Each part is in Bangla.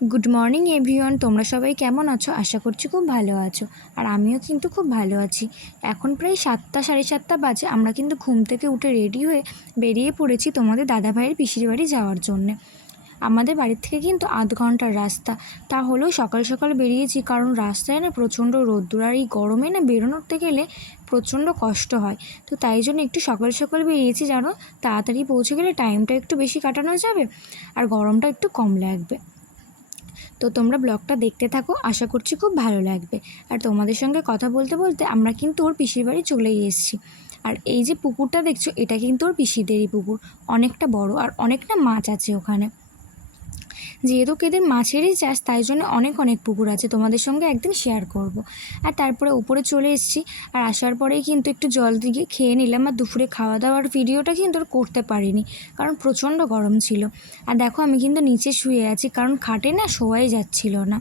গুড মর্নিং এভরিওয়ান, তোমরা সবাই কেমন আছো? আশা করছি খুব ভালো আছো। আর আমিও কিন্তু খুব ভালো আছি। এখন প্রায় 7টা 7:30 বাজে। আমরা কিন্তু ঘুম থেকে উঠে রেডি হয়ে বেরিয়ে পড়েছি তোমাদের দাদাভাইয়ের পিসির বাড়ি যাওয়ার জন্যে। আমাদের বাড়ির থেকে কিন্তু আধ ঘন্টার রাস্তা। তা হলেও সকাল সকাল বেরিয়েছি, কারণ রাস্তায় না প্রচণ্ড রোদ্দুর, আর এই গরমে না বেরোতে গেলে প্রচণ্ড কষ্ট হয়। তো তাই জন্য একটু সকাল সকাল বেরিয়েছি, জানো, তাড়াতাড়ি পৌঁছে গেলে টাইমটা একটু বেশি কাটানো যাবে আর গরমটা একটু কম লাগবে। তো তোমরা ব্লগটা দেখতে থাকো, আশা করছি খুব ভালো লাগবে। আর তোমাদের সঙ্গে কথা বলতে বলতে আমরা কিন্তু ওর পিসির বাড়ি চলেই এসেছি। আর এই যে পুকুরটা দেখছো, এটা কিন্তু ওর পিসিদেরই পুকুর। অনেকটা বড় আর অনেকটা মাছ আছে ওখানে। যেহেতু এদের মাছেরই চাষ, তাই জন্য অনেক অনেক পুকুর আছে, তোমাদের সঙ্গে একদিন শেয়ার করব। আর তারপরে উপরে চলে এসেছি। আর আসার পরেই কিন্তু একটু জল দিয়ে খেয়ে নিলাম। আর দুপুরে খাওয়া দাওয়ার ভিডিওটা কিন্তু আর করতে পারিনি, কারণ প্রচণ্ড গরম ছিল। আর দেখো আমি কিন্তু নিচে শুয়ে আছি, কারণ খাটে না শোয়াই যাচ্ছিল না।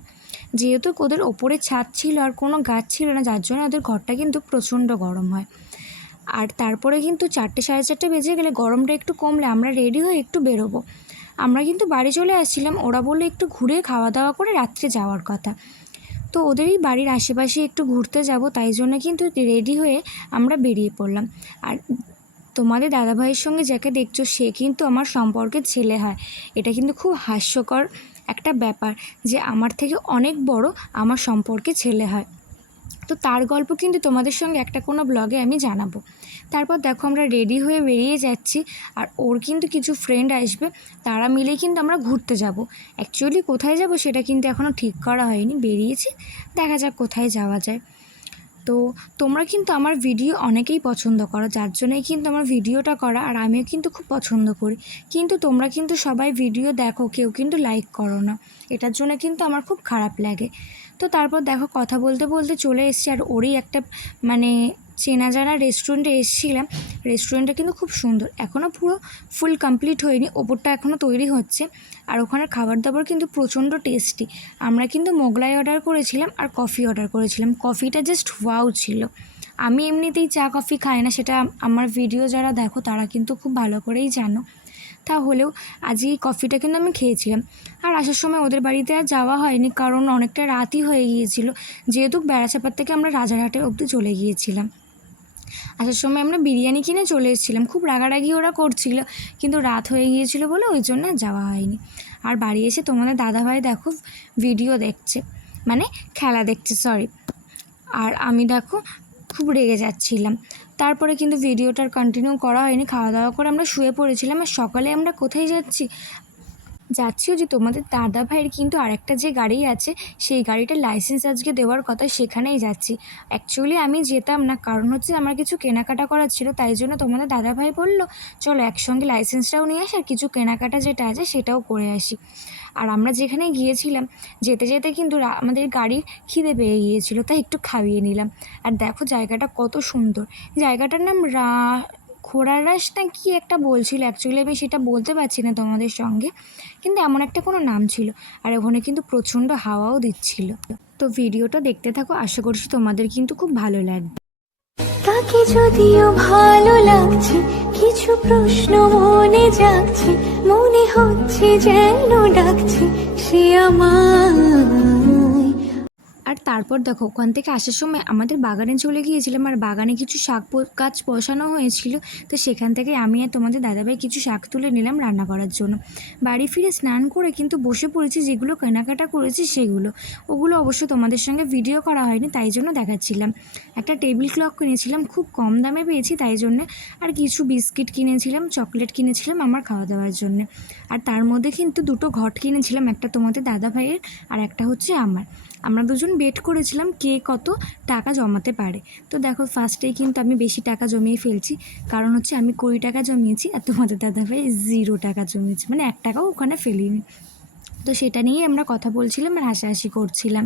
যেহেতু ওদের ওপরে ছাদ ছিল আর কোনো গাছ ছিল না, যার জন্য ওদের ঘরটা কিন্তু প্রচণ্ড গরম হয়। আর তারপরে কিন্তু 4টে 4:30 বেজে গেলে গরমটা একটু কমলে আমরা রেডি হয়ে একটু বেরোবো। আমরা কিন্তু বাড়ি চলে আসছিলাম, ওরা বললো একটু ঘুরে খাওয়া দাওয়া করে রাত্রে যাওয়ার কথা। তো ওদেরই বাড়ির আশেপাশে একটু ঘুরতে যাব, তাই জন্য কিন্তু রেডি হয়ে আমরা বেরিয়ে পড়লাম। আর তোমাদের দাদাভাইয়ের সঙ্গে যাকে দেখছো, সে কিন্তু আমার সম্পর্কের ছেলে হয়। এটা কিন্তু খুব হাস্যকর একটা ব্যাপার যে আমার থেকে অনেক বড় আমার সম্পর্কে ছেলে হয়। তো তার গল্প কিন্তু তোমাদের সঙ্গে একটা কোনো ব্লগে আমি জানাবো। তারপর দেখো আমরা রেডি হয়ে বেরিয়ে যাচ্ছি। আর ওর কিন্তু কিছু ফ্রেন্ড আসবে, তারা মিলেই কিন্তু আমরা ঘুরতে যাব। অ্যাকচুয়ালি কোথায় যাব সেটা কিন্তু এখনও ঠিক করা হয়নি, বেরিয়েছি, দেখা যাক কোথায় যাওয়া যায়। তো তোমরা কিন্তু আমার ভিডিও অনেকেই পছন্দ করো, যার জন্যই কিন্তু আমার ভিডিওটা করা। আর আমিও কিন্তু খুব পছন্দ করি, কিন্তু তোমরা কিন্তু সবাই ভিডিও দেখো, কেউ কিন্তু লাইক করো না। এটার জন্য কিন্তু আমার খুব খারাপ লাগে। তো তারপর দেখো কথা বলতে বলতে চলে এসেছি। আর ওরই একটা মানে চেনা জানা রেস্টুরেন্টে এসেছিলাম। রেস্টুরেন্টটা কিন্তু খুব সুন্দর, এখনও পুরো ফুল কমপ্লিট হয়নি, ওপরটা এখনও তৈরি হচ্ছে। আর ওখানের খাবার দাবার কিন্তু প্রচণ্ড টেস্টি। আমরা কিন্তু মোগলাই অর্ডার করেছিলাম আর কফি অর্ডার করেছিলাম। কফিটা জাস্ট ওয়াও ছিল। আমি এমনিতেই চা কফি খাই না, সেটা আমার ভিডিও যারা দেখো তারা কিন্তু খুব ভালো করেই জানো। তাহলেও আজ এই কফিটা কিন্তু আমি খেয়েছিলাম। আর আসার সময় ওদের বাড়িতে আর যাওয়া হয়নি, কারণ অনেকটা রাতই হয়ে গিয়েছিল, যেহেতু বেড়াচাপার থেকে আমরা রাজারহাটে অবধি চলে গিয়েছিলাম। আসার সময় আমরা বিরিয়ানি কিনে চলে এসেছিলাম, খুব রাগারাগি ওরা করছিল, কিন্তু রাত হয়ে গিয়েছিল বলে ওই জন্য যাওয়া হয়নি। আর বাড়ি এসে তোমাদের দাদাভাই দেখো ভিডিও দেখছে, মানে খেলা দেখছে, সরি। আর আমি দেখো খুব রেগে যাচ্ছিলাম। তারপরে কিন্তু ভিডিওটার কন্টিনিউ করা হয়নি, খাওয়া দাওয়া করে আমরা শুয়ে পড়েছিলাম। আর সকালে আমরা কোথায় যাচ্ছিও যে তোমাদের দাদা ভাইয়ের কিন্তু আরেকটা যে গাড়ি আছে, সেই গাড়িটার লাইসেন্স আজকে দেওয়ার কথা, সেখানেই যাচ্ছি। অ্যাকচুয়ালি আমি যেতাম না, কারণ হচ্ছে আমার কিছু কেনাকাটা করার ছিল, তাই জন্য তোমাদের দাদা ভাই বললো চলো একসঙ্গে লাইসেন্সটাও নিয়ে আসি আর কিছু কেনাকাটা যেটা আছে সেটাও করে আসি। আর আমরা যেখানে গিয়েছিলাম, যেতে যেতে কিন্তু আমাদের গাড়ির খিদে পেয়ে গিয়েছিল, তাই একটু খাইয়ে নিলাম। আর দেখো জায়গাটা কত সুন্দর। জায়গাটার নাম ঘোড়ার রাস না কি একটা বলছিল, অ্যাকচুয়ালি আমি সেটা বলতে পারছি না তোমাদের সঙ্গে, কিন্তু এমন একটা কোনো নাম ছিল। আর ওখানে কিন্তু প্রচণ্ড হাওয়াও দিচ্ছিল। তো ভিডিওটা দেখতে থাকো, আশা করছি তোমাদের কিন্তু খুব ভালো লাগবে। তাকে যদিও ভালো লাগছে, কিছু প্রশ্ন মনে জাগছে, মনে হচ্ছে যেন ডাকছে সে আমায়। আর তারপর দেখো ওখান থেকে আসার সময় আমাদের বাগানে চলে গিয়েছিলাম। আর বাগানে কিছু শাক গাছ বসানো হয়েছিল, তো সেখান থেকে আমি আর তোমাদের দাদাভাই কিছু শাক তুলে নিলাম রান্না করার জন্য। বাড়ি ফিরে স্নান করে কিন্তু বসে পড়েছি, যেগুলো কেনাকাটা করেছি সেগুলো, ওগুলো অবশ্য তোমাদের সঙ্গে ভিডিও করা হয়নি, তাই জন্য দেখাচ্ছিলাম। একটা টেবিল ক্লক কিনেছিলাম, খুব কম দামে পেয়েছি তাই জন্য। আর কিছু বিস্কিট কিনেছিলাম, চকলেট কিনেছিলাম আমার খাওয়া দাওয়ার জন্য। আর তার মধ্যে কিন্তু দুটো ঘট কিনেছিলাম, একটা তোমাদের দাদাভাইয়ের আর একটা হচ্ছে আমার। আমরা দুজন বেট করেছিলাম কে কত টাকা জমাতে পারে। তো দেখো ফার্স্টেই কিন্তু আমি বেশি টাকা জমিয়ে ফেলছি, কারণ হচ্ছে আমি 20 টাকা জমিয়েছি আর তোমাদের দাদাভাই 0 টাকা জমিয়েছি, মানে 1 টাকাও ওখানে ফেলিনি। তো সেটা নিয়ে আমরা কথা বলছিলাম আর হাসাহাসি করছিলাম।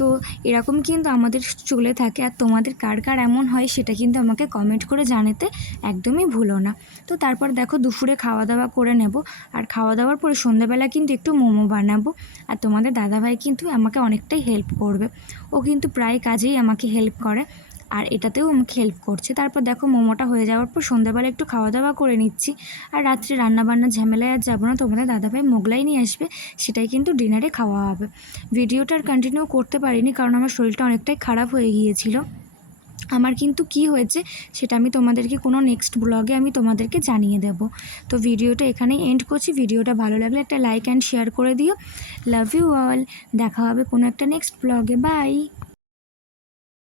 তো এরকম কিন্তু আমাদের চলে থাকে। আর তোমাদের কার কার এমন হয় সেটা কিন্তু আমাকে কমেন্ট করে জানাতে একদমই ভুলো না। তো তারপর দেখো দুপুরে খাওয়া দাওয়া করে নেব। আর খাওয়া দাওয়ার পরে সন্ধ্যাবেলা কিন্তু একটু মোমো বানাবো। আর তোমাদের দাদাভাই কিন্তু আমাকে অনেকটাই হেল্প করবে, ও কিন্তু প্রায় কাজেই আমাকে হেল্প করে। আর এটাতেও আমাকে হেল্প করছে। তারপর দেখো মোমোটা হয়ে যাওয়ার পর সন্ধ্যাবেলা একটু খাওয়া দাওয়া করে নিচ্ছি। আর রাত্রে রান্নাবান্নার ঝামেলায় আর যাবো না, তোমাদের দাদাভাই মোগলাই নিয়ে আসবে, সেটাই কিন্তু ডিনারে খাওয়া হবে। ভিডিওটা আর কন্টিনিউ করতে পারিনি কারণ আমার শরীরটা অনেকটাই খারাপ হয়ে গিয়েছিল। আমার কিন্তু কি হয়েছে সেটা আমি তোমাদেরকে কোনো নেক্সট ব্লগে আমি তোমাদেরকে জানিয়ে দেব। তো ভিডিওটা এখানেই এন্ড করছি। ভিডিওটা ভালো লাগলে একটা লাইক অ্যান্ড শেয়ার করে দিও। Love you all. দেখা হবে কোনো একটা নেক্সট ব্লগে। বাই।